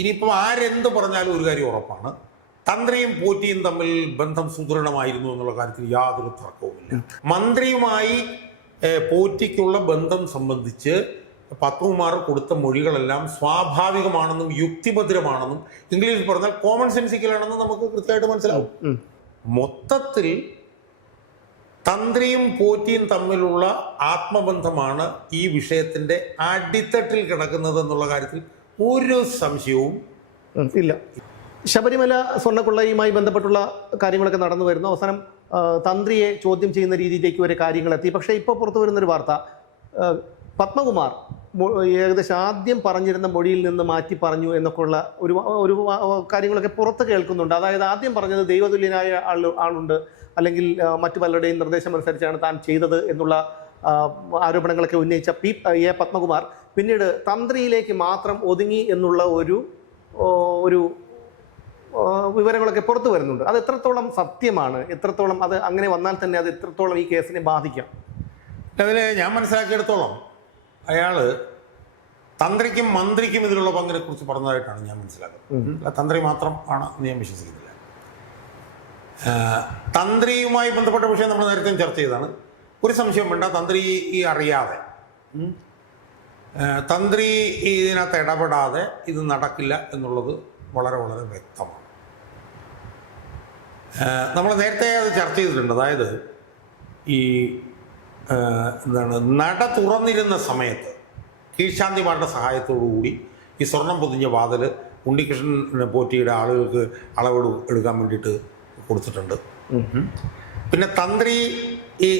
ഇനിയിപ്പോൾ ആരെന്ത് പറഞ്ഞാലും ഒരു കാര്യം ഉറപ്പാണ്, തന്ത്രിയും പോറ്റിയും തമ്മിൽ ബന്ധം സുദൃഢമായിരുന്നു എന്നുള്ള കാര്യത്തിൽ യാതൊരു തർക്കവുമില്ല. മന്ത്രിയുമായി പോറ്റിക്കുള്ള ബന്ധം സംബന്ധിച്ച് പത്മകുമാർ കൊടുത്ത മൊഴികളെല്ലാം സ്വാഭാവികമാണെന്നും യുക്തിഭദ്രമാണെന്നും ഇംഗ്ലീഷിൽ പറഞ്ഞാൽ കോമൺ സെൻസിക്കലാണെന്നും നമുക്ക് കൃത്യമായിട്ട് മനസ്സിലാവും. മൊത്തത്തിൽ തന്ത്രിയും പോറ്റിയും തമ്മിലുള്ള ആത്മബന്ധമാണ് ഈ വിഷയത്തിന്റെ അടിത്തട്ടിൽ കിടക്കുന്നത് എന്നുള്ള കാര്യത്തിൽ ഒരു സംശയവും ഇല്ല. ശബരിമല സ്വർണ്ണക്കൊള്ളയുമായി ബന്ധപ്പെട്ടുള്ള കാര്യങ്ങളൊക്കെ നടന്നു വരുന്നു. അവസാനം തന്ത്രിയെ ചോദ്യം ചെയ്യുന്ന രീതിയിലേക്ക് വരെ കാര്യങ്ങളെത്തി. പക്ഷേ ഇപ്പോൾ പുറത്തു വരുന്നൊരു വാർത്ത, പത്മകുമാർ ഏകദേശം ആദ്യം പറഞ്ഞിരുന്ന മൊഴിയിൽ നിന്ന് മാറ്റി പറഞ്ഞു എന്നൊക്കെയുള്ള ഒരു കാര്യങ്ങളൊക്കെ പുറത്ത് കേൾക്കുന്നുണ്ട്. അതായത് ആദ്യം പറഞ്ഞത് ദൈവതുല്യനായ ആളുണ്ട്, അല്ലെങ്കിൽ മറ്റു പലരുടെയും നിർദ്ദേശം അനുസരിച്ചാണ് താൻ ചെയ്തത് എന്നുള്ള ആരോപണങ്ങളൊക്കെ ഉന്നയിച്ച എ പത്മകുമാർ പിന്നീട് തന്ത്രിയിലേക്ക് മാത്രം ഒതുങ്ങി എന്നുള്ള ഒരു വിവരങ്ങളൊക്കെ പുറത്തു വരുന്നുണ്ട്. അത് എത്രത്തോളം സത്യമാണ്, എത്രത്തോളം അത് അങ്ങനെ വന്നാൽ തന്നെ അത് എത്രത്തോളം ഈ കേസിനെ ബാധിക്കാം? അതിൽ ഞാൻ മനസ്സിലാക്കിയെടുത്തോളം അയാൾ തന്ത്രിക്കും മന്ത്രിക്കും ഇതിലുള്ള പങ്കിനെ കുറിച്ച് പറഞ്ഞതായിട്ടാണ് ഞാൻ മനസ്സിലാക്കുന്നത്. തന്ത്രി മാത്രം ആണ് എന്ന് ഞാൻ വിശ്വസിക്കുന്നില്ല. തന്ത്രിയുമായി ബന്ധപ്പെട്ട വിഷയം നമ്മൾ നേരത്തെ ചർച്ച ചെയ്തതാണ്. ഒരു സംശയം വേണ്ട, തന്ത്രി ഈ അറിയാതെ, തന്ത്രി ഇതിനകത്ത് ഇടപെടാതെ ഇത് നടക്കില്ല എന്നുള്ളത് വളരെ വളരെ വ്യക്തമാണ്. നമ്മൾ നേരത്തെ അത് ചർച്ച ചെയ്തിട്ടുണ്ട്. അതായത് ഈ നട തുറന്നിരുന്ന സമയത്ത് കീഴ്ശാന്തിമാരുടെ സഹായത്തോടുകൂടി ഈ സ്വർണം പൊതിഞ്ഞ വാതിൽ ഉണ്ണികൃഷ്ണൻ പോറ്റിയുടെ ആളുകൾക്ക് അളവെടു എടുക്കാൻ വേണ്ടിയിട്ട് കൊടുത്തിട്ടുണ്ട്. പിന്നെ തന്ത്രി ഈ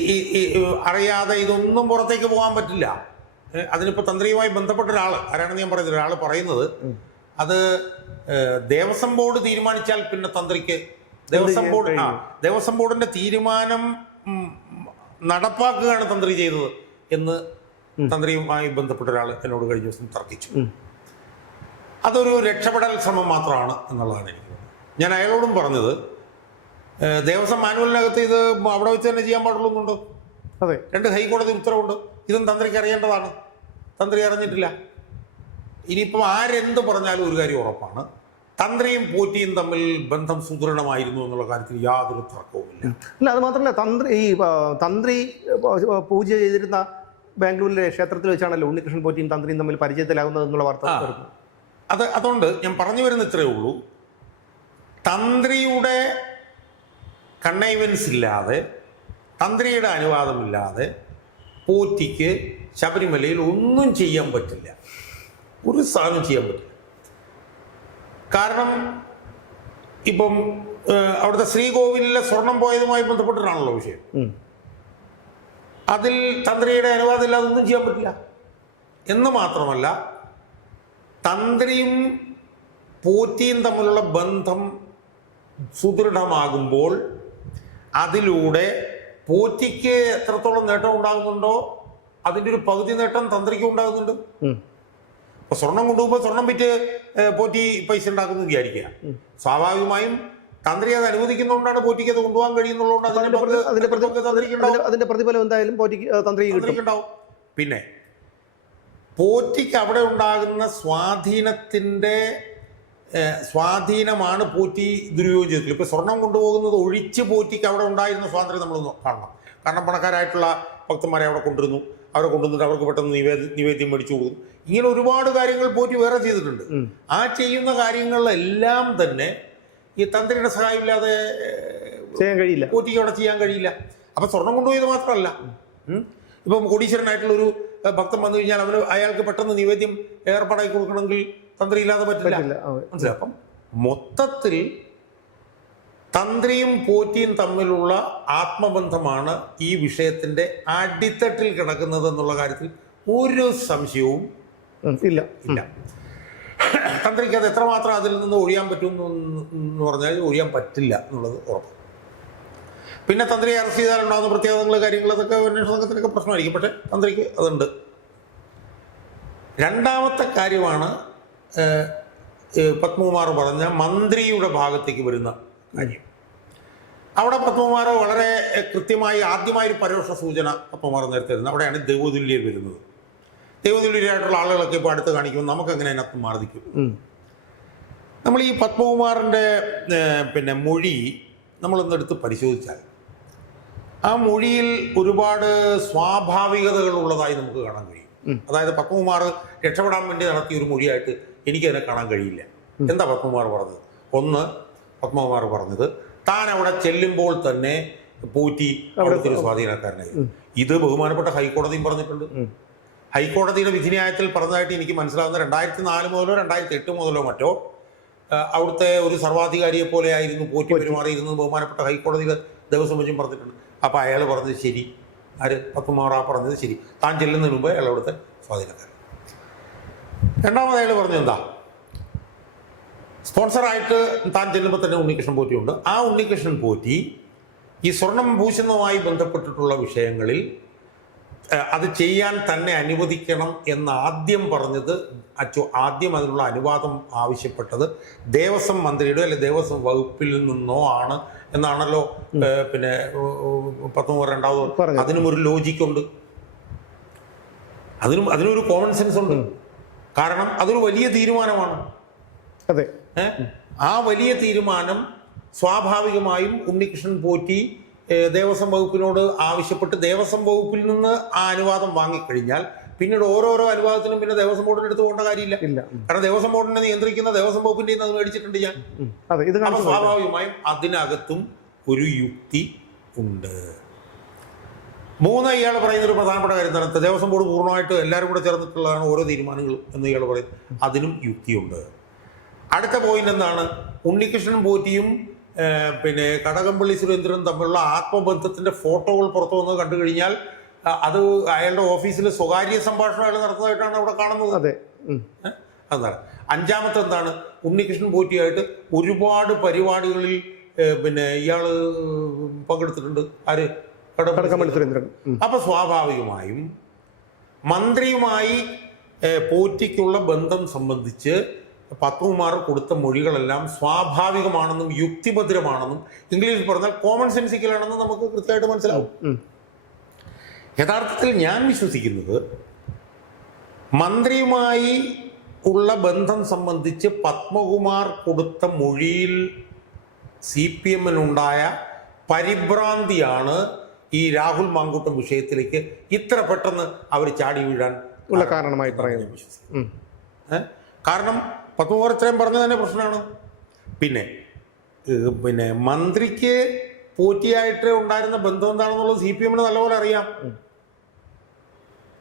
അറിയാതെ ഇതൊന്നും പുറത്തേക്ക് പോകാൻ പറ്റില്ല. അതിനിപ്പോൾ തന്ത്രിയുമായി ബന്ധപ്പെട്ട ഒരാൾ ആരാണെന്ന് ഞാൻ പറയുന്നത്, ഒരാൾ പറയുന്നത് അത് ദേവസ്വം ബോർഡ് തീരുമാനിച്ചാൽ പിന്നെ തന്ത്രിക്ക് ദേവസ്വം ബോർഡിന്റെ തീരുമാനം നടപ്പാക്കുകയാണ് തന്ത്രി ചെയ്തത് എന്ന് തന്ത്രിയുമായി ബന്ധപ്പെട്ട ഒരാൾ എന്നോട് കഴിഞ്ഞ ദിവസം തർക്കിച്ചു. അതൊരു രക്ഷപ്പെടൽ ശ്രമം മാത്രമാണ് എന്നുള്ളതാണ് എനിക്ക് തോന്നുന്നത്. ഞാൻ അയാളോടും പറഞ്ഞത്, ദേവസ്വം മാനുവലിനകത്ത് ഇത് അവിടെ വെച്ച് തന്നെ ചെയ്യാൻ പാടുള്ളൂന്നുണ്ട്. അതെ, 2 ഹൈക്കോടതി ഉത്തരവുണ്ട്. ഇതും തന്ത്രിക്ക് അറിയേണ്ടതാണ്. തന്ത്രി അറിഞ്ഞിട്ടില്ല. ഇനിയിപ്പം ആരെന്ത് പറഞ്ഞാലും ഒരു കാര്യം ഉറപ്പാണ്, തന്ത്രിയും പോറ്റിയും തമ്മിൽ ബന്ധം സുദൃഢമായിരുന്നു എന്നുള്ള കാര്യത്തിൽ യാതൊരു തർക്കവുമില്ല. അല്ല, അത് മാത്രമല്ല, തന്ത്രി പൂജ ചെയ്തിരുന്ന ബാംഗ്ലൂരിലെ ക്ഷേത്രത്തിൽ വെച്ചാണല്ലോ ഉണ്ണികൃഷ്ണൻ പോറ്റിയും തന്ത്രിയും തമ്മിൽ പരിചയത്തിലാകുന്നത് എന്നുള്ള വാർത്ത. അതുകൊണ്ട് ഞാൻ പറഞ്ഞു വരുന്ന ഇത്രയേ ഉള്ളൂ, തന്ത്രിയുടെ കണ്ണൈവൻസ് ഇല്ലാതെ, തന്ത്രിയുടെ അനുവാദമില്ലാതെ പോറ്റിക്ക് ശബരിമലയിൽ ഒന്നും ചെയ്യാൻ പറ്റില്ല. ഒരു സാധനം ചെയ്യാൻ പറ്റില്ല. കാരണം ഇപ്പം അവിടുത്തെ ശ്രീകോവിലിലെ സ്വർണം പോയതുമായി ബന്ധപ്പെട്ടിട്ടാണല്ലോ വിഷയം. അതിൽ തന്ത്രിയുടെ അനുവാദം ഇല്ലാതെ ഒന്നും ചെയ്യാൻ പറ്റില്ല. എന്ന് മാത്രമല്ല, തന്ത്രിയും പോറ്റിയും തമ്മിലുള്ള ബന്ധം സുദൃഢമാകുമ്പോൾ അതിലൂടെ പോറ്റിക്ക് എത്രത്തോളം നേട്ടം ഉണ്ടാകുന്നുണ്ടോ അതിൻ്റെ ഒരു പകുതി നേട്ടം തന്ത്രിക്ക് ഉണ്ടാകുന്നുണ്ട്. ഇപ്പൊ സ്വർണം കൊണ്ടുപോകുമ്പോൾ സ്വർണം വിറ്റ് പോറ്റി പൈസ ഉണ്ടാക്കുന്നു വിചാരിക്കുക. സ്വാഭാവികമായും തന്ത്രി അത് അനുവദിക്കുന്നതുകൊണ്ടാണ് പോറ്റിക്ക് അത് കൊണ്ടുപോകാൻ കഴിയുന്നുള്ളതുകൊണ്ട് അതിന്റെ പ്രതിഫലം എന്തായാലും തന്ത്രിക്ക് ഉണ്ടാവും. പിന്നെ പോറ്റിക്ക് അവിടെ ഉണ്ടാകുന്ന സ്വാധീനമാണ് പോറ്റി ദുരുപയോഗം ചെയ്തിട്ടുള്ളത്. ഇപ്പൊ സ്വർണം കൊണ്ടുപോകുന്നത് ഒഴിച്ച് പോറ്റിക്ക് അവിടെ ഉണ്ടായിരുന്ന സ്വാതന്ത്ര്യം നമ്മളൊന്ന് കാണണം. കാരണം പണക്കാരായിട്ടുള്ള ഭക്തന്മാരെ അവിടെ കൊണ്ടുവരുന്നു, അവരെ കൊണ്ടുവന്നിട്ട് അവർക്ക് പെട്ടെന്ന് നിവേദ്യം മേടിച്ചു കൊടുക്കും. ഇങ്ങനെ ഒരുപാട് കാര്യങ്ങൾ പോറ്റി വേറെ ചെയ്തിട്ടുണ്ട്. ആ ചെയ്യുന്ന കാര്യങ്ങളിലെല്ലാം തന്നെ ഈ തന്ത്രിയുടെ സഹായമില്ലാതെ ചെയ്യാൻ കഴിയില്ല, പോറ്റിക്ക് അവിടെ ചെയ്യാൻ കഴിയില്ല. അപ്പൊ സ്വർണം കൊണ്ടുപോയത് മാത്രമല്ല, ഇപ്പം കോടീശ്വരനായിട്ടുള്ള ഒരു ഭക്തൻ വന്നു കഴിഞ്ഞാൽ അയാൾക്ക് പെട്ടെന്ന് നിവേദ്യം ഏർപ്പാടാക്കി കൊടുക്കണമെങ്കിൽ തന്ത്രി ഇല്ലാതെ പറ്റില്ല. മനസ്സിലായി? അപ്പം മൊത്തത്തിൽ തന്ത്രിയും പോറ്റിയും തമ്മിലുള്ള ആത്മബന്ധമാണ് ഈ വിഷയത്തിന്റെ അടിത്തട്ടിൽ കിടക്കുന്നത് എന്നുള്ള കാര്യത്തിൽ ഒരു സംശയവും ഇല്ല. തന്ത്രിക്ക് അത് എത്രമാത്രം അതിൽ നിന്ന് ഒഴിയാൻ പറ്റും എന്ന് പറഞ്ഞാൽ ഒഴിയാൻ പറ്റില്ല എന്നുള്ളത് ഉറപ്പ്. പിന്നെ തന്ത്രിയെ അറസ്റ്റ് ചെയ്താലുണ്ടാകുന്ന പ്രത്യേകതകൾ, കാര്യങ്ങൾ, അതൊക്കെ അന്വേഷണ സംഘത്തിനൊക്കെ പ്രശ്നമായിരിക്കും. പക്ഷെ തന്ത്രിക്ക് അതുണ്ട്. രണ്ടാമത്തെ കാര്യമാണ് പത്മകുമാർ പറഞ്ഞ മന്ത്രിയുടെ ഭാഗത്തേക്ക് വരുന്ന കാര്യം. അവിടെ പത്മകുമാർ വളരെ കൃത്യമായി ആദ്യമായൊരു പരോക്ഷ സൂചന പത്മകുമാർ നേരത്തെ തരുന്നത് അവിടെയാണ് ദൈവതുല്യർ വരുന്നത്. ദൈവതുല്യരായിട്ടുള്ള ആളുകളൊക്കെ ഇപ്പോൾ അടുത്ത് കാണിക്കുമ്പോൾ നമുക്കങ്ങനെ അതിനകത്ത് മാർദ്ദിക്കും. നമ്മൾ ഈ പത്മകുമാറിൻ്റെ പിന്നെ മൊഴി നമ്മളൊന്നെടുത്ത് പരിശോധിച്ചാൽ ആ മൊഴിയിൽ ഒരുപാട് സ്വാഭാവികതകളുള്ളതായി നമുക്ക് കാണാൻ കഴിയും. അതായത് പത്മകുമാർ രക്ഷപ്പെടാൻ വേണ്ടി നടത്തിയ ഒരു മൊഴിയായിട്ട് എനിക്കതിനെ കാണാൻ കഴിയില്ല. എന്താ പത്മകുമാർ പറഞ്ഞത്? ഒന്ന്, പത്മകുമാർ പറഞ്ഞത് താൻ അവിടെ ചെല്ലുമ്പോൾ തന്നെ പോറ്റി അവിടുത്തെ ഒരു സ്വാധീനക്കാരനായി. ഇത് ബഹുമാനപ്പെട്ട ഹൈക്കോടതിയും പറഞ്ഞിട്ടുണ്ട്. ഹൈക്കോടതിയുടെ വിധിന്യായത്തിൽ പറഞ്ഞതായിട്ട് എനിക്ക് മനസ്സിലാവുന്ന 2004 മുതലോ 2008 മുതലോ മറ്റോ അവിടുത്തെ ഒരു സർവാധികാരിയെ പോലെ ആയിരുന്നു പോറ്റി പെരുമാറിയിരുന്നത് ബഹുമാനപ്പെട്ട ഹൈക്കോടതിയുടെ ദേവസ്വം ബെഞ്ചും പറഞ്ഞിട്ടുണ്ട്. അപ്പോൾ അയാൾ പറഞ്ഞത് ശരി, ആര് പത്മകുമാർ പറഞ്ഞത് ശരി, താൻ ചെല്ലുന്നതിന് മുമ്പ് അയാൾ അവിടുത്തെ സ്വാധീനക്കാരൻ. രണ്ടാമത് അയാൾ പറഞ്ഞത് എന്താ? സ്പോൺസറായിട്ട് താൻ ചെല്ലുമ്പോൾ തന്നെ ഉണ്ണികൃഷ്ണൻ പോറ്റിയുണ്ട്. ആ ഉണ്ണികൃഷ്ണൻ പോറ്റി ഈ സ്വർണം ഭൂഷണവുമായി ബന്ധപ്പെട്ടിട്ടുള്ള വിഷയങ്ങളിൽ അത് ചെയ്യാൻ തന്നെ അനുവദിക്കണം എന്ന് ആദ്യം പറഞ്ഞത് ആദ്യം അതിനുള്ള അനുവാദം ആവശ്യപ്പെട്ടത് ദേവസ്വം മന്ത്രിയുടെ അല്ലെ ദേവസ്വം വകുപ്പിൽ നിന്നോ ആണ് എന്നാണല്ലോ പിന്നെ പത്മകുമാർ രണ്ടാമത്. അതിനും ഒരു ലോജിക്കുണ്ട്, അതിനൊരു കോമൺ സെൻസ് ഉണ്ട്. കാരണം അതൊരു വലിയ തീരുമാനമാണ്. അതെ, ആ വലിയ തീരുമാനം സ്വാഭാവികമായും ഉണ്ണികൃഷ്ണൻ പോറ്റി ദേവസ്വം വകുപ്പിനോട് ആവശ്യപ്പെട്ട് ദേവസ്വം വകുപ്പിൽ നിന്ന് ആ അനുവാദം വാങ്ങിക്കഴിഞ്ഞാൽ പിന്നീട് ഓരോരോ അനുവാദത്തിനും പിന്നെ ദേവസ്വം ബോർഡിന് എടുത്ത് പോകേണ്ട കാര്യമില്ല. കാരണം ദേവസ്വം ബോർഡിനെ നിയന്ത്രിക്കുന്ന ദേവസ്വം വകുപ്പിന്റെ അത് മേടിച്ചിട്ടുണ്ട് ഞാൻ. അപ്പോൾ സ്വാഭാവികമായും അതിനകത്തും ഒരു യുക്തി ഉണ്ട്. മൂന്ന്, ഇയാൾ പറയുന്ന ഒരു പ്രധാനപ്പെട്ട കാര്യം എന്താണ്? ദേവസ്വം ബോർഡ് പൂർണ്ണമായിട്ട് എല്ലാവരും കൂടെ ചേർന്നിട്ടുള്ളതാണ് ഓരോ തീരുമാനങ്ങളും എന്ന് ഇയാൾ പറയും. അതിനും യുക്തിയുണ്ട്. അടുത്ത പോയിന്റ് എന്താണ്? ഉണ്ണികൃഷ്ണൻ പോറ്റിയും പിന്നെ കടകംപള്ളി സുരേന്ദ്രനും തമ്മിലുള്ള ആത്മബന്ധത്തിന്റെ ഫോട്ടോകൾ പുറത്തു വന്നത് കണ്ടു കഴിഞ്ഞാൽ അത് അയാളുടെ ഓഫീസിൽ സ്വകാര്യ സംഭാഷണം അയാൾ നടത്തുന്നതായിട്ടാണ് അവിടെ കാണുന്നത്. അതാണ്. അഞ്ചാമത്തെ എന്താണ്? ഉണ്ണികൃഷ്ണൻ പോറ്റിയായിട്ട് ഒരുപാട് പരിപാടികളിൽ പിന്നെ ഇയാള് പങ്കെടുത്തിട്ടുണ്ട്. ആര്? കടകംപള്ളി സുരേന്ദ്രൻ. അപ്പൊ സ്വാഭാവികമായും മന്ത്രിയുമായി പോറ്റിക്കുള്ള ബന്ധം സംബന്ധിച്ച് പത്മകുമാർ കൊടുത്ത മൊഴികളെല്ലാം സ്വാഭാവികമാണെന്നും യുക്തിഭദ്രമാണെന്നും ഇംഗ്ലീഷിൽ പറഞ്ഞാൽ കോമൺ സെൻസിക്കലാണെന്നും നമുക്ക് കൃത്യമായിട്ട് മനസ്സിലാവും. യഥാർത്ഥത്തിൽ ഞാൻ വിശ്വസിക്കുന്നത് മന്ത്രിയുമായി ഉള്ള ബന്ധം സംബന്ധിച്ച് പത്മകുമാർ കൊടുത്ത മൊഴിയിൽ CPM-നുണ്ടായ പരിഭ്രാന്തിയാണ് ഈ രാഹുൽ മാങ്കൂട്ടം വിഷയത്തിലേക്ക് ഇത്ര പെട്ടെന്ന് അവർ ചാടി വീഴാൻ ഉള്ള കാരണമായി പറയുന്നത് വിശ്വസിക്കുന്നു. കാരണം പത്മകുമാർ ഇത്രയും പറഞ്ഞത് തന്നെ പ്രശ്നമാണ്. പിന്നെ മന്ത്രിക്ക് പോറ്റിയായിട്ട് ഉണ്ടായിരുന്ന ബന്ധം എന്താണെന്നുള്ളത് CPM-ന് നല്ലപോലെ അറിയാം.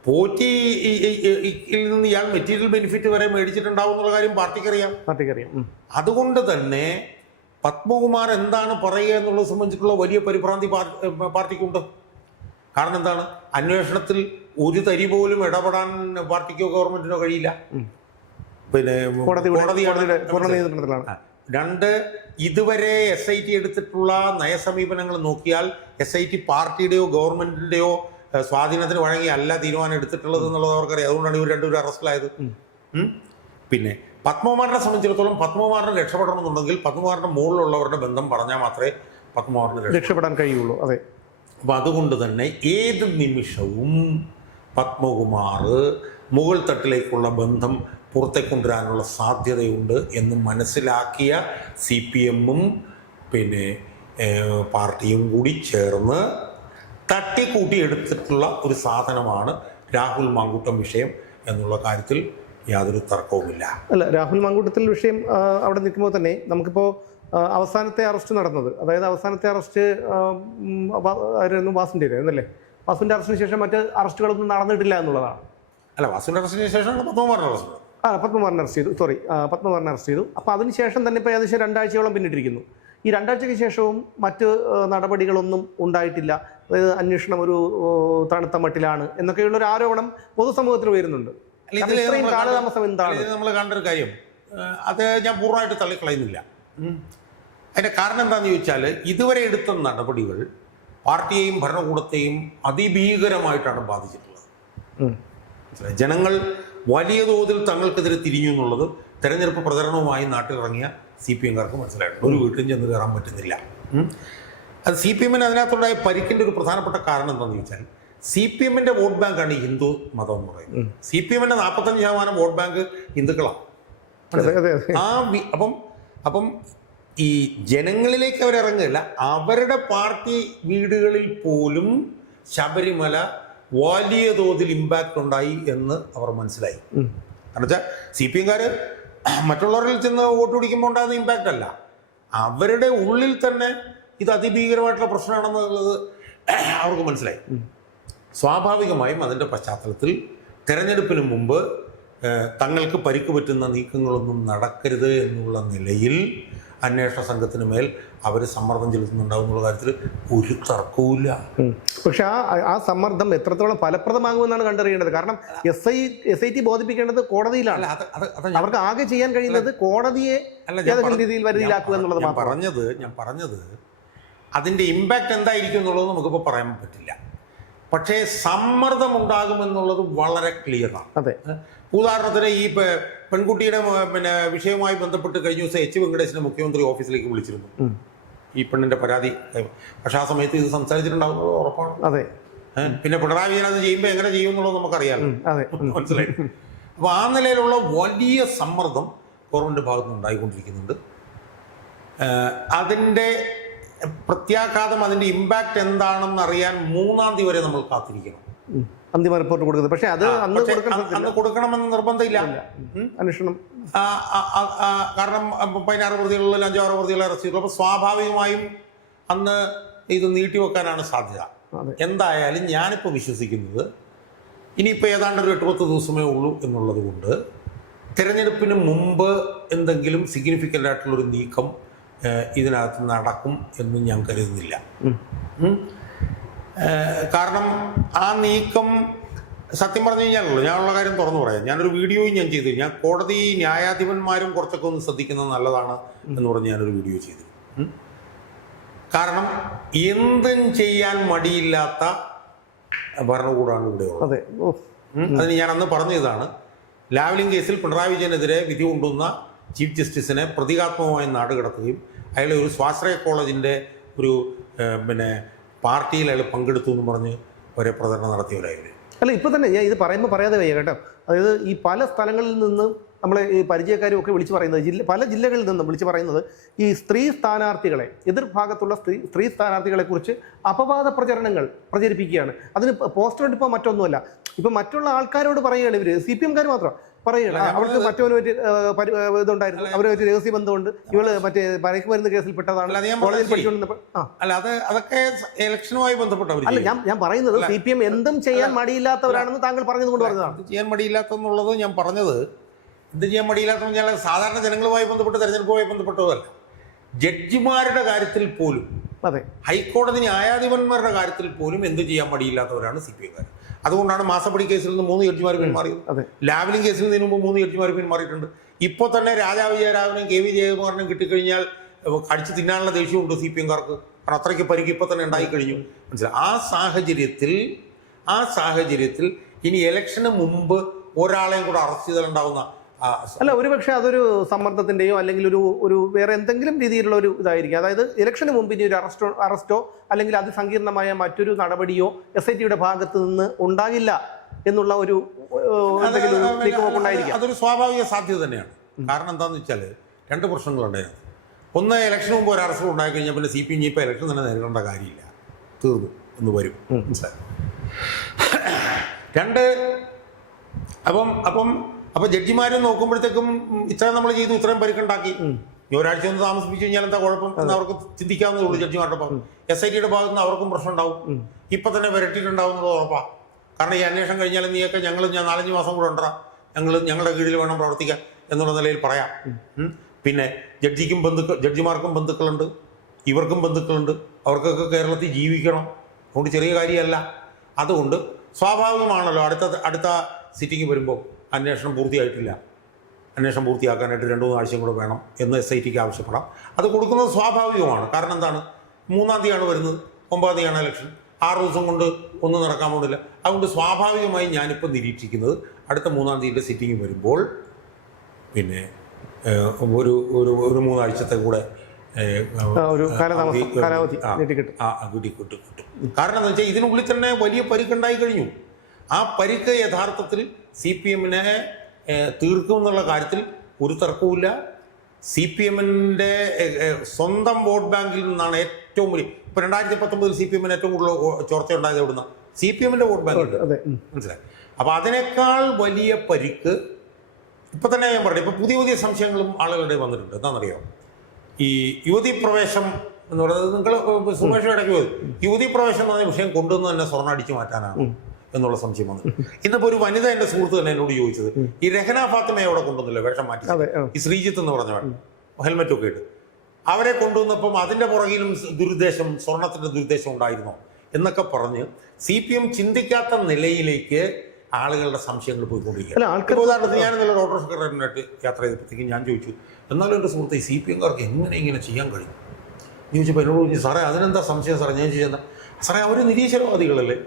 പോറ്റിയിൽ നിന്ന് ഇയാൾ മെറ്റീരിയൽ ബെനിഫിറ്റ് വരെ മേടിച്ചിട്ടുണ്ടാവും എന്നുള്ള കാര്യം പാർട്ടിക്കറിയാം. അതുകൊണ്ട് തന്നെ പത്മകുമാർ എന്താണ് പറയുക എന്നുള്ളത് സംബന്ധിച്ചിട്ടുള്ള വലിയ പരിഭ്രാന്തി പാർട്ടിക്കുണ്ട്. കാരണം എന്താണ്? അന്വേഷണത്തിൽ ഒരു തരി പോലും ഇടപെടാൻ പാർട്ടിക്കോ ഗവൺമെന്റിനോ കഴിയില്ല. പിന്നെ രണ്ട്, ഇതുവരെ SIT എടുത്തിട്ടുള്ള നയസമീപനങ്ങൾ നോക്കിയാൽ SIT പാർട്ടിയുടെയോ ഗവൺമെന്റിന്റെയോ സ്വാധീനത്തിന് വഴങ്ങി അല്ല തീരുമാനം എടുത്തിട്ടുള്ളത് എന്നുള്ളത് അവർക്കറിയാം. അതുകൊണ്ടാണ് ഇവർ രണ്ടുപേരും അറസ്റ്റിലായത്. പിന്നെ പത്മകുമാറിനെ സംബന്ധിച്ചിടത്തോളം പത്മകുമാറിനെ രക്ഷപ്പെടണമെന്നുണ്ടെങ്കിൽ പത്മകുമാറിന്റെ മുകളിലുള്ളവരുടെ ബന്ധം പറഞ്ഞാൽ മാത്രമേ പത്മകുമാറിന് രക്ഷപ്പെടാൻ കഴിയുള്ളൂ. അതെ. അപ്പൊ അതുകൊണ്ട് തന്നെ ഏത് നിമിഷവും പത്മകുമാർ മുകൾ തട്ടിലേക്കുള്ള ബന്ധം പുറത്തേക്ക് കൊണ്ടുവരാനുള്ള സാധ്യതയുണ്ട് എന്ന് മനസ്സിലാക്കിയ CPM-ഉം പിന്നെ പാർട്ടിയും കൂടി ചേർന്ന് തട്ടിക്കൂട്ടി എടുത്തിട്ടുള്ള ഒരു സാധനമാണ് രാഹുൽ മാങ്കൂട്ടം വിഷയം എന്നുള്ള കാര്യത്തിൽ യാതൊരു തർക്കവുമില്ല. അല്ല, രാഹുൽ മാങ്കൂട്ടത്തിൽ വിഷയം അവിടെ നിൽക്കുമ്പോൾ തന്നെ നമുക്കിപ്പോൾ അവസാനത്തെ അറസ്റ്റ് നടന്നത്, അതായത് അവസാനത്തെ അറസ്റ്റ് ആയിരുന്നു വാസുവിൻ്റെ എന്നല്ലേ? വാസുവിൻ്റെ അറസ്റ്റിന് ശേഷം മറ്റ് അറസ്റ്റുകളൊന്നും നടന്നിട്ടില്ല എന്നുള്ളതാണ്. അല്ല, വാസുവിൻ്റെ അറസ്റ്റിന് ശേഷമാണ് പത്മകുമാറിനെ അറസ്റ്റ് ചെയ്തത്. പത്മകുമാറിനെ അറസ്റ്റ് ചെയ്തു. അപ്പോൾ അതിനുശേഷം തന്നെ ഇപ്പോൾ ഏകദേശം 2 ആഴ്ചയോളം പിന്നിട്ടിരിക്കുന്നു. ഈ 2 ആഴ്ചയ്ക്ക് ശേഷവും മറ്റ് നടപടികളൊന്നും ഉണ്ടായിട്ടില്ല. അതായത് അന്വേഷണം ഒരു തണുത്ത മട്ടിലാണ് എന്നൊക്കെയുള്ളൊരു ആരോപണം പൊതുസമൂഹത്തിൽ ഉയരുന്നുണ്ട്. കാലതാമസം എന്താണ്? നമ്മൾ കണ്ട ഒരു കാര്യം, അത് ഞാൻ പൂർണ്ണമായിട്ട് തള്ളിക്കളയുന്നില്ല. അതിൻ്റെ കാരണം എന്താണെന്ന് ചോദിച്ചാൽ ഇതുവരെ എടുത്ത നടപടികൾ പാർട്ടിയെയും ഭരണകൂടത്തെയും അതിഭീകരമായിട്ടാണ് ബാധിച്ചിട്ടുള്ളത്. ജനങ്ങൾ വലിയ തോതിൽ തങ്ങൾക്കെതിരെ തിരിഞ്ഞു എന്നുള്ളത് തെരഞ്ഞെടുപ്പ് പ്രചരണവുമായി നാട്ടിലിറങ്ങിയ CPM-കാർക്ക് മനസ്സിലായിട്ടുണ്ട്. ഒരു വീട്ടിലും ചെന്ന് കയറാൻ പറ്റുന്നില്ല. അത് CPM-ന് അതിനകത്തുണ്ടായ പരിക്കിൻ്റെ ഒരു പ്രധാനപ്പെട്ട കാരണം എന്താണെന്ന് ചോദിച്ചാൽ CPM-ന്റെ വോട്ട് ബാങ്കാണ് ഈ ഹിന്ദു മതം എന്ന് പറയുന്നത്. CPM-ന്റെ 45% വോട്ട് ബാങ്ക് ഹിന്ദുക്കളാണ്. അപ്പം അപ്പം ഈ ജനങ്ങളിലേക്ക് അവരിറങ്ങില്ല, അവരുടെ പാർട്ടി വീടുകളിൽ പോലും ശബരിമല വലിയ തോതിൽ ഇമ്പാക്റ്റ് ഉണ്ടായി എന്ന് അവർ മനസ്സിലായി. കാരണം വെച്ചാൽ CPM-കാർ മറ്റുള്ളവരിൽ ചെന്ന് വോട്ട് പിടിക്കുമ്പോൾ ഉണ്ടാകുന്ന ഇമ്പാക്റ്റ് അല്ല, അവരുടെ ഉള്ളിൽ തന്നെ ഇത് അതിഭീകരമായിട്ടുള്ള പ്രശ്നമാണെന്നുള്ളത് അവർക്ക് മനസ്സിലായി. സ്വാഭാവികമായും അതിൻ്റെ പശ്ചാത്തലത്തിൽ തെരഞ്ഞെടുപ്പിന് മുമ്പ് തങ്ങൾക്ക് പരിക്ക് പറ്റുന്ന നീക്കങ്ങളൊന്നും നടക്കരുത് എന്നുള്ള നിലയിൽ അന്വേഷണ സംഘത്തിന് മേൽ അവർ സമ്മർദ്ദം ചെലുത്തുന്നുണ്ടാവും എന്നുള്ള കാര്യത്തിൽ ഒരു തർക്കവുമില്ല. പക്ഷെ ആ സമ്മർദ്ദം എത്രത്തോളം ഫലപ്രദമാകുമെന്നാണ് കണ്ടറിയേണ്ടത്. കാരണം SIT ബോധിപ്പിക്കേണ്ടത് കോടതിയിലാണ്. അവർക്ക് ആകെ ചെയ്യാൻ കഴിയുന്നത് കോടതിയെ ഏതെങ്കിലും രീതിയിൽ വരുതിയിലാക്കുക എന്നുള്ളത്. ഞാൻ പറഞ്ഞത് അതിൻ്റെ ഇമ്പാക്റ്റ് എന്തായിരിക്കും എന്നുള്ളത് നമുക്കിപ്പോൾ പറയാൻ പറ്റില്ല. പക്ഷേ സമ്മർദ്ദം ഉണ്ടാകുമെന്നുള്ളത് വളരെ ക്ലിയറാണ്. അതെ. ഉദാഹരണത്തിന് ഈ പെൺകുട്ടിയുടെ വിഷയവുമായി ബന്ധപ്പെട്ട് കഴിഞ്ഞ ദിവസം H. വെങ്കടേശനെ മുഖ്യമന്ത്രി ഓഫീസിലേക്ക് വിളിച്ചിരുന്നു ഈ പെണ്ണിന്റെ പരാതി. പക്ഷെ ആ സമയത്ത് ഇത് സംസാരിച്ചിട്ടുണ്ടാവുന്നത് ഉറപ്പാണ്. അതെ. പിന്നെ പിണറായി വിജയൻ അത് ചെയ്യുമ്പോൾ എങ്ങനെ ചെയ്യും എന്നുള്ളത് നമുക്കറിയാമല്ലോ. മനസ്സിലായി. അപ്പോൾ ആ നിലയിലുള്ള വലിയ സമ്മർദ്ദം ഗവൺമെന്റ് ഭാഗത്ത് നിന്ന് ഉണ്ടായിക്കൊണ്ടിരിക്കുന്നുണ്ട്. അതിൻ്റെ പ്രത്യാഘാതം, അതിന്റെ ഇമ്പാക്റ്റ് എന്താണെന്ന് അറിയാൻ 3-ാം തീയതി വരെ നമ്മൾ കാത്തിരിക്കണം അന്തിമ റിപ്പോർട്ട് കൊടുക്കുന്നത്. പക്ഷേ അത് അന്ന് കൊടുക്കണമെന്ന് നിർബന്ധമില്ല അന്വേഷണം. കാരണം 16 പ്രതികളിൽ 5-6 പ്രതികളെ അറസ്റ്റ് ചെയ്തു. അപ്പോൾ സ്വാഭാവികമായും അന്ന് ഇത് നീട്ടിവെക്കാനാണ് സാധ്യത. എന്തായാലും ഞാനിപ്പോൾ വിശ്വസിക്കുന്നത് ഇനിയിപ്പോൾ ഏതാണ്ട് ഒരു 8-10 ദിവസമേ ഉള്ളൂ എന്നുള്ളത് കൊണ്ട് തിരഞ്ഞെടുപ്പിന് മുമ്പ് എന്തെങ്കിലും സിഗ്നിഫിക്കൻ്റ് ആയിട്ടുള്ളൊരു നീക്കം ഇതിനകത്ത് നടക്കും എന്ന് ഞാൻ കരുതുന്നില്ല. കാരണം ആ നീക്കം സത്യം പറഞ്ഞു കഴിഞ്ഞാലുള്ളൂ, ഞാനുള്ള കാര്യം തുറന്നു പറയാം. ഞാനൊരു വീഡിയോയും ഞാൻ ചെയ്തു. ഞാൻ കോടതി ന്യായാധിപന്മാരും കുറച്ചൊക്കെ ഒന്ന് ശ്രദ്ധിക്കുന്നത് നല്ലതാണ് എന്ന് പറഞ്ഞ് ഞാനൊരു വീഡിയോ ചെയ്തു. കാരണം എന്തും ചെയ്യാൻ മടിയില്ലാത്ത ഭരണകൂടമാണ് ഇവിടെ ഉള്ളത്. അതിന് ഞാൻ അന്ന് പറഞ്ഞതാണ്, ലാവ്ലിൻ കേസിൽ പിണറായി വിജയനെതിരെ വിധി കൊണ്ടുവന്ന ചീഫ് ജസ്റ്റിസിനെ പ്രതീകാത്മകമായി നാടുകടത്തുകയും അയാളെ ഒരു സ്വാശ്രയ കോളേജിൻ്റെ ഒരു പാർട്ടിയിൽ അയാൾ പങ്കെടുത്തു എന്ന് പറഞ്ഞ് ഒരേ പ്രചരണം നടത്തിയവരായിരുന്നു. അല്ല, ഇപ്പോൾ തന്നെ ഞാൻ ഇത് പറയുമ്പോൾ പറയാതെ വയ്യ കേട്ടോ. അതായത് ഈ പല സ്ഥലങ്ങളിൽ നിന്നും നമ്മളെ ഈ പരിചയക്കാരും ഒക്കെ വിളിച്ച് പറയുന്നത്, പല ജില്ലകളിൽ നിന്നും വിളിച്ച് പറയുന്നത് ഈ സ്ത്രീ സ്ഥാനാർത്ഥികളെ, എതിർഭാഗത്തുള്ള സ്ത്രീ സ്ഥാനാർത്ഥികളെ കുറിച്ച് അപവാദ പ്രചരണങ്ങൾ പ്രചരിപ്പിക്കുകയാണ്. അതിന് പോസ്റ്റർ ഇപ്പോൾ മറ്റൊന്നുമല്ല. ഇപ്പം മറ്റുള്ള ആൾക്കാരോട് പറയുകയാണ് ഇവർ, CPM-കാർ മാത്രം പറയുകയാണ്, അവർക്ക് മറ്റവനുമായിട്ട് ഇതുണ്ടായിരുന്നു, അവരുമായിട്ട് രഹസ്യ ബന്ധമുണ്ട്, ഇവള് മറ്റേ മയക്കുമരുന്ന് കേസിൽ പെട്ടതാണ്, കോളേജിൽ പഠിച്ചുകൊണ്ടിരുന്നപ്പോൾ. അതൊക്കെ ഇലക്ഷനുമായി ബന്ധപ്പെട്ടവർ. അല്ല, ഞാൻ പറയുന്നത് CPM എന്തും ചെയ്യാൻ മടിയില്ലാത്തവരാണെന്ന് താങ്കൾ പറഞ്ഞതുകൊണ്ട് പറഞ്ഞതാണ്. ചെയ്യാൻ മടിയില്ലാത്തെന്നുള്ളത് ഞാൻ പറഞ്ഞത്, എന്ത് ചെയ്യാൻ മടിയില്ലാത്തെന്ന് പറഞ്ഞാൽ സാധാരണ ജനങ്ങളുമായി ബന്ധപ്പെട്ട് തെരഞ്ഞെടുപ്പുമായി ബന്ധപ്പെട്ടതല്ല, ജഡ്ജിമാരുടെ കാര്യത്തിൽ പോലും, അതെ, ഹൈക്കോടതി ന്യായാധിപന്മാരുടെ കാര്യത്തിൽ പോലും എന്ത് ചെയ്യാൻ മടിയില്ലാത്തവരാണ് CPM-കാർ. അതുകൊണ്ടാണ് മാസപ്പടി കേസിൽ നിന്ന് 3 ജഡ്ജിമാർ പിന്മാറിയത്. ലാവ്ലിൻ കേസിൽ നിന്ന് മുമ്പ് 3 ജഡ്ജിമാർ പിന്മാറിയിട്ടുണ്ട്. ഇപ്പോൾ തന്നെ രാജാ വിജയരാഘവനും KV ജയകുമാറിനും കിട്ടിക്കഴിഞ്ഞാൽ കടിച്ചു തിന്നാനുള്ള ദേഷ്യമുണ്ട് CPM-കാർക്ക്. കാരണം അത്രയ്ക്ക് പരിക്ക് ഇപ്പോൾ തന്നെ ഉണ്ടായിക്കഴിഞ്ഞു. മനസ്സിലായി. ആ സാഹചര്യത്തിൽ ഇനി ഇലക്ഷന് മുമ്പ് ഒരാളെയും കൂടെ അറസ്റ്റ് ചെയ്താലുണ്ടാവുന്ന അല്ല, ഒരുപക്ഷെ അതൊരു സമ്മർദ്ദത്തിന്റെയോ അല്ലെങ്കിൽ ഒരു വേറെ എന്തെങ്കിലും രീതിയിലുള്ള ഒരു ഇതായിരിക്കും. അതായത് ഇലക്ഷന് മുമ്പ് ഇനി ഒരു അറസ്റ്റോ അല്ലെങ്കിൽ അതിസങ്കീർണമായ മറ്റൊരു നടപടിയോ SIT-യുടെ ഭാഗത്ത് നിന്ന് ഉണ്ടാകില്ല എന്നുള്ള ഒരു നീക്കമൊക്കെ അതൊരു സ്വാഭാവിക സാധ്യത തന്നെയാണ്. കാരണം എന്താണെന്ന് വെച്ചാൽ 2 പ്രശ്നങ്ങളുണ്ടായിരുന്നു. ഒന്ന്, ഇലക്ഷന് മുമ്പ് ഒരു അറസ്റ്റ് ഉണ്ടായി കഴിഞ്ഞാൽ പിന്നെ CPM ഇപ്പോൾ ഇലക്ഷൻ തന്നെ നേരിടേണ്ട കാര്യമില്ല, തീർന്നു എന്ന് വരും. മനസ്സിലായി. 2, അപ്പം ജഡ്ജിമാരും നോക്കുമ്പോഴത്തേക്കും ഇത്രയും നമ്മൾ ചെയ്തു, ഇത്രയും പരിക്കുണ്ടാക്കി, ഈ ഒരാഴ്ച ഒന്ന് താമസിപ്പിച്ചു കഴിഞ്ഞാൽ എന്താ കുഴപ്പം എന്ന് അവർക്ക് ചിന്തിക്കാവുന്നതേ ഉള്ളൂ. ജഡ്ജിമാരുടെ ഭാഗം SIT-യുടെ ഭാഗത്ത് നിന്ന് അവർക്കും പ്രശ്നം ഉണ്ടാവും. ഇപ്പം തന്നെ വരട്ടിയിട്ടുണ്ടാവും എന്നുള്ളത് ഉറപ്പാണ്. കാരണം ഈ അന്വേഷണം കഴിഞ്ഞാൽ നീയൊക്കെ ഞാൻ 4-5 മാസം കൂടെ ഉണ്ടാ, ഞങ്ങളുടെ കീഴിൽ വേണം പ്രവർത്തിക്കാൻ എന്നുള്ള നിലയിൽ പറയാം. പിന്നെ ജഡ്ജിമാർക്കും ബന്ധുക്കളുണ്ട്, ഇവർക്കും ബന്ധുക്കളുണ്ട്, അവർക്കൊക്കെ കേരളത്തിൽ ജീവിക്കണം. അതുകൊണ്ട് ചെറിയ കാര്യമല്ല. അതുകൊണ്ട് സ്വാഭാവികമാണല്ലോ അടുത്ത സിറ്റിംഗ് വരുമ്പോൾ അന്വേഷണം പൂർത്തിയായിട്ടില്ല, അന്വേഷണം പൂർത്തിയാക്കാനായിട്ട് 2-3 ആഴ്ചയും കൂടെ വേണം എന്ന് SIT-ക്ക് ആവശ്യപ്പെടാം. അത് കൊടുക്കുന്നത് സ്വാഭാവികമാണ്. കാരണം എന്താണ്, 3-ാം തീയതിയാണ് വരുന്നത്, 9-ാം തീയതിയാണ് ഇലക്ഷൻ, 6 ദിവസം കൊണ്ട് ഒന്നും നടക്കാൻ പോകുന്നില്ല. അതുകൊണ്ട് സ്വാഭാവികമായി ഞാനിപ്പോൾ നിരീക്ഷിക്കുന്നത് അടുത്ത 3-ാം തീയതിയുടെ സിറ്റിംഗ് വരുമ്പോൾ പിന്നെ ഒരു 3 ആഴ്ചത്തെ കൂടെ കിട്ടും. കാരണം എന്താ വെച്ചാൽ ഇതിനുള്ളിൽ തന്നെ വലിയ പരിക്കുണ്ടായി കഴിഞ്ഞു. ആ പരിക്ക് യഥാർത്ഥത്തിൽ CPM-നെ തീർക്കും എന്നുള്ള കാര്യത്തിൽ ഒരു തർക്കവുമില്ല. CPM-ന്റെ സ്വന്തം വോട്ട് ബാങ്കിൽ നിന്നാണ് ഏറ്റവും വലിയ. ഇപ്പൊ 2019 CPM-ന് ഏറ്റവും കൂടുതൽ ചോർച്ച ഉണ്ടായത് എവിടുന്ന? CPM-ന്റെ വോട്ട് ബാങ്കിൽ. മനസ്സിലായി. അപ്പൊ അതിനേക്കാൾ വലിയ പരിക്ക് ഇപ്പൊ തന്നെ ഞാൻ പറഞ്ഞു. ഇപ്പൊ പുതിയ പുതിയ സംശയങ്ങളും ആളുകളുടെ വന്നിട്ടുണ്ട്. എന്താണെന്നറിയോ? ഈ യുവതി പ്രവേശം എന്ന് പറയുന്നത്, നിങ്ങൾ സുമേഷ് ഇടയ്ക്ക് പോയി യുവതി പ്രവേശം എന്ന് പറഞ്ഞ വിഷയം കൊണ്ടുവന്ന് തന്നെ സ്വർണ്ണം അടിച്ചു മാറ്റാനാണ് എന്നുള്ള സംശയം വന്നു. ഇന്നിപ്പോ ഒരു വനിത, എന്റെ സുഹൃത്ത് തന്നെ എന്നോട് ചോദിച്ചത്, ഈ രഹന ഫാത്തിമയെ അവിടെ കൊണ്ടുവന്നില്ല വേഷം മാറ്റി, ഈ ശ്രീജിത്ത് എന്ന് പറഞ്ഞ ഹെൽമെറ്റ് ഒക്കെ ഇട്ട് അവരെ കൊണ്ടുവന്നപ്പം അതിന്റെ പുറകിലും ദുരുദ്ദേശം, സ്വർണത്തിന്റെ ദുരുദ്ദേശം ഉണ്ടായിരുന്നോ എന്നൊക്കെ പറഞ്ഞ് CPM ചിന്തിക്കാത്ത നിലയിലേക്ക് ആളുകളുടെ സംശയങ്ങൾ പോയിക്കൊണ്ടിരിക്കുക. ഉദാഹരണത്തിന് ഞാൻ ഇന്നലെ ഓട്ടോറിക്ഷ സെക്രട്ടറിയായിട്ട് യാത്ര ചെയ്തപ്പോഴത്തേക്കും ഞാൻ ചോദിച്ചു, എന്നാലും എൻ്റെ സുഹൃത്ത് CPM-കാർക്ക് എങ്ങനെ ഇങ്ങനെ ചെയ്യാൻ കഴിയും ചോദിച്ചപ്പോൾ എന്നോട് ചോദിച്ചു, സാറേ അതിനെന്താ സംശയം സാറേ? ഞാൻ ചോദിച്ചെന്താ സാറേ, അവർ നിരീശ്വരവാദികളല്ലേ,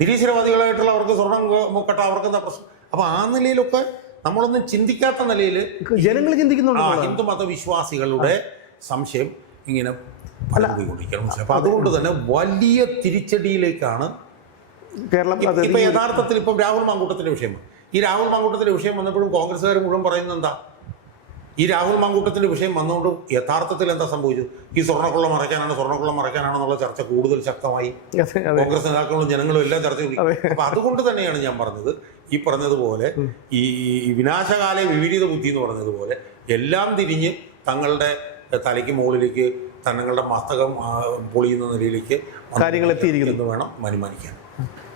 നിരീശ്വരവാദികളായിട്ടുള്ള അവർക്ക് സ്വർണം മുക്കട്ട, അവർക്ക് എന്താ പ്രശ്നം? അപ്പൊ ആ നിലയിലൊക്കെ നമ്മളൊന്നും ചിന്തിക്കാത്ത നിലയിൽ ജനങ്ങൾ ചിന്തിക്കുന്നുണ്ട്. ഹിന്ദു മതവിശ്വാസികളുടെ സംശയം ഇങ്ങനെ പലതുകൊണ്ടിരിക്കണം. അപ്പൊ അതുകൊണ്ട് തന്നെ വലിയ തിരിച്ചടിയിലേക്കാണ് കേരളം. ഇപ്പൊ യഥാർത്ഥത്തിൽ ഇപ്പം രാഹുൽ മാങ്കൂട്ടത്തിന്റെ വിഷയം, ഈ രാഹുൽ മാങ്കൂട്ടത്തിന്റെ വിഷയം വന്നപ്പോഴും കോൺഗ്രസ്സുകാർ മുഴുവൻ പറയുന്നത് എന്താ? ഈ രാഹുൽ മാങ്കൂട്ടത്തിന്റെ വിഷയം വന്നുകൊണ്ട് യഥാർത്ഥത്തിൽ എന്താ സംഭവിച്ചത്? ഈ സ്വർണ്ണക്കുള്ള മറയ്ക്കാനാണെന്നുള്ള ചർച്ച കൂടുതൽ ശക്തമായി. കോൺഗ്രസ് നേതാക്കളും ജനങ്ങളും എല്ലാം ചർച്ച ചെയ്തു. അപ്പൊ അതുകൊണ്ട് തന്നെയാണ് ഞാൻ പറഞ്ഞത്, ഈ പറഞ്ഞതുപോലെ ഈ വിനാശകാല വിപരീത ബുദ്ധി എന്ന് പറഞ്ഞതുപോലെ എല്ലാം തിരിഞ്ഞ് തങ്ങളുടെ തലയ്ക്ക് മുകളിലേക്ക് തങ്ങളുടെ മസ്തകം പൊളിയുന്ന നിലയിലേക്ക് കാര്യങ്ങൾ എത്തിയിരിക്കുന്നു വേണം അനുമാനിക്കാൻ.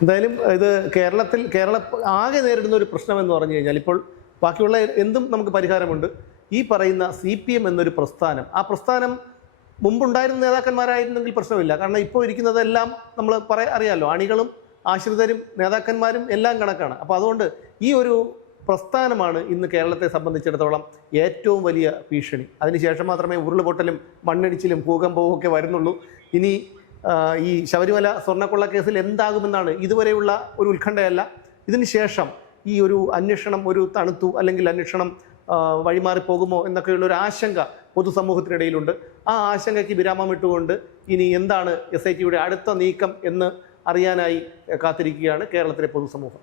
എന്തായാലും ഇത് കേരളം ആകെ നേരിടുന്ന ഒരു പ്രശ്നം എന്ന് പറഞ്ഞു കഴിഞ്ഞാൽ, ഇപ്പോൾ ബാക്കിയുള്ള എന്തും നമുക്ക് പരിഹാരമുണ്ട്. ഈ പറയുന്ന CPM എന്നൊരു പ്രസ്ഥാനം, ആ പ്രസ്ഥാനം മുമ്പുണ്ടായിരുന്ന നേതാക്കന്മാരായിരുന്നെങ്കിൽ പ്രശ്നമില്ല. കാരണം ഇപ്പോൾ ഇരിക്കുന്നതെല്ലാം നമ്മൾ അറിയാമല്ലോ, അണികളും ആശ്രിതരും നേതാക്കന്മാരും എല്ലാം കണക്കാണ്. അപ്പോൾ അതുകൊണ്ട് ഈ ഒരു പ്രസ്ഥാനമാണ് ഇന്ന് കേരളത്തെ സംബന്ധിച്ചിടത്തോളം ഏറ്റവും വലിയ ഭീഷണി. അതിനുശേഷം മാത്രമേ ഉരുളുപൊട്ടലും മണ്ണിടിച്ചിലും ഭൂകമ്പവും ഒക്കെ വരുന്നുള്ളൂ. ഇനി ഈ ശബരിമല സ്വർണ്ണക്കൊള്ള കേസിൽ എന്താകുമെന്നാണ് ഇതുവരെയുള്ള ഒരു ഉത്കണ്ഠയല്ല. ഇതിന് ശേഷം ഈ ഒരു അന്വേഷണം ഒരു തണുത്തു, അല്ലെങ്കിൽ അന്വേഷണം വഴിമാറിപ്പോകുമോ എന്നൊക്കെയുള്ളൊരു ആശങ്ക പൊതുസമൂഹത്തിനിടയിലുണ്ട്. ആ ആശങ്കയ്ക്ക് വിരാമം ഇട്ടുകൊണ്ട് ഇനി എന്താണ് SITയുടെ അടുത്ത നീക്കം എന്ന് അറിയാനായി കാത്തിരിക്കുകയാണ് കേരളത്തിലെ പൊതുസമൂഹം.